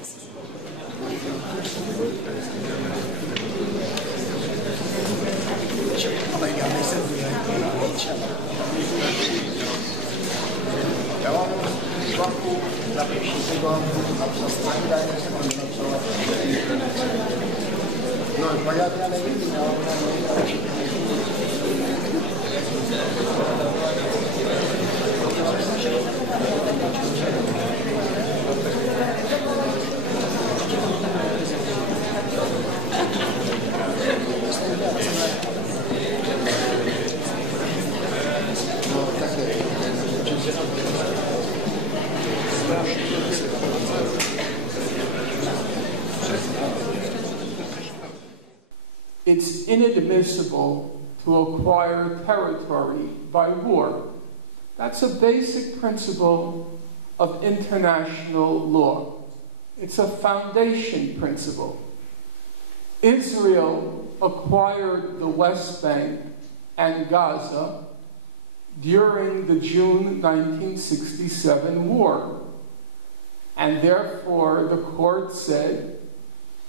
Já mám článku na pěší segon, napsal strany dáně, jsem to nenapsal. No, pak já teda nevím, ale ona určitě It's inadmissible to acquire territory by war. That's a basic principle of international law. It's a foundation principle. Israel acquired the West Bank and Gaza during the June 1967 war. And therefore, the court said,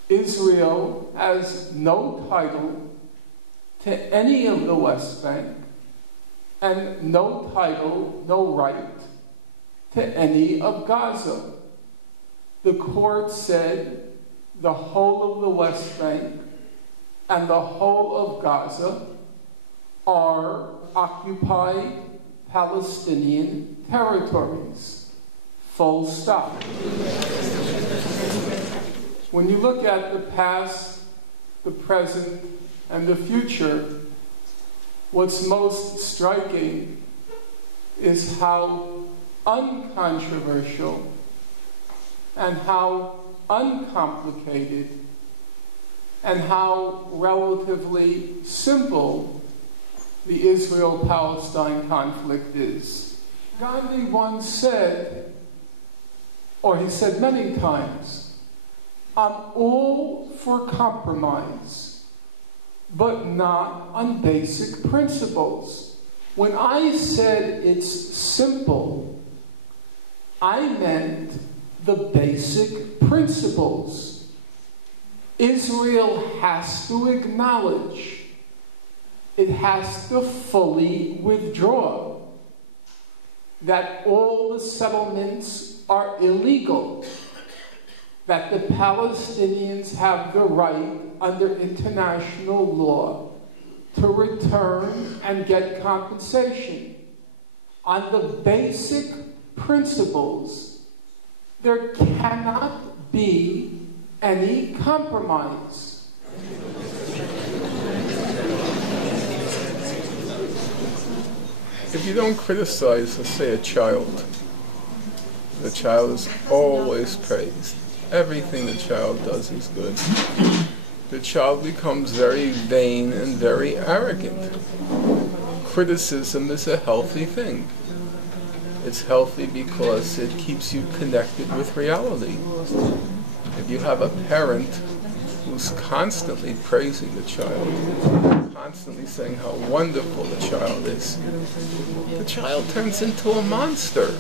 Israel has no title to any of the West Bank and no title, no right to any of Gaza. The court said the whole of the West Bank and the whole of Gaza are occupied Palestinian territories. Full stop. When you look at the past, the present, and the future, what's most striking is how uncontroversial and how uncomplicated and how relatively simple the Israel-Palestine conflict is. Gandhi once said, or he said many times, I'm all for compromise, but not on basic principles. When I said it's simple, I meant the basic principles. Israel has to acknowledge, it has to fully withdraw, that all the settlements are illegal, that the Palestinians have the right under international law to return and get compensation. On the basic principles, there cannot be any compromise. If you don't criticize, let's say, a child, the child is always praised. Everything the child does is good. The child becomes very vain and very arrogant. Criticism is a healthy thing. It's healthy because it keeps you connected with reality. If you have a parent who's constantly praising the child, constantly saying how wonderful the child is, the child turns into a monster.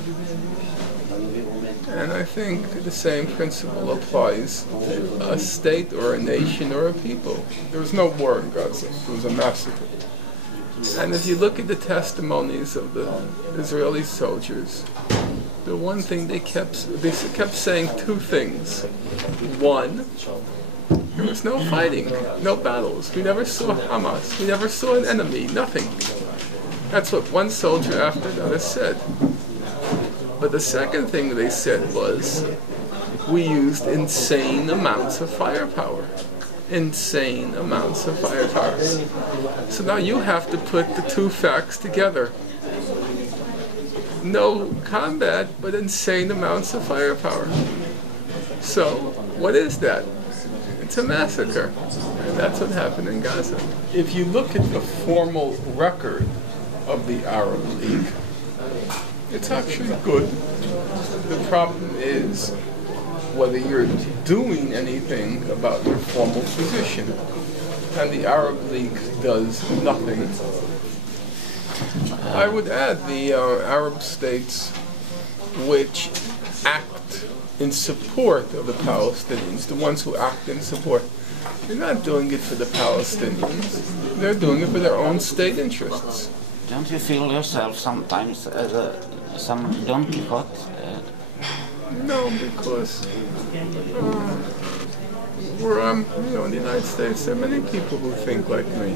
And I think the same principle applies to a state or a nation or a people. There was no war in Gaza. There was a massacre. And if you look at the testimonies of the Israeli soldiers, the one thing they kept saying two things. One, there was no fighting, no battles. We never saw Hamas. We never saw an enemy, nothing. That's what one soldier after another said. But the second thing they said was, we used insane amounts of firepower. Insane amounts of firepower. So now you have to put the two facts together. No combat, but insane amounts of firepower. So, what is that? It's a massacre. And that's what happened in Gaza. If you look at the formal record of the Arab League, it's actually good. The problem is whether you're doing anything about your formal position. And the Arab League does nothing. I would add the Arab states which act in support of the Palestinians, the ones who act in support, they're not doing it for the Palestinians. They're doing it for their own state interests. Don't you feel yourself sometimes as some Don Quixote? No, because where I'm, in the United States, there are many people who think like me.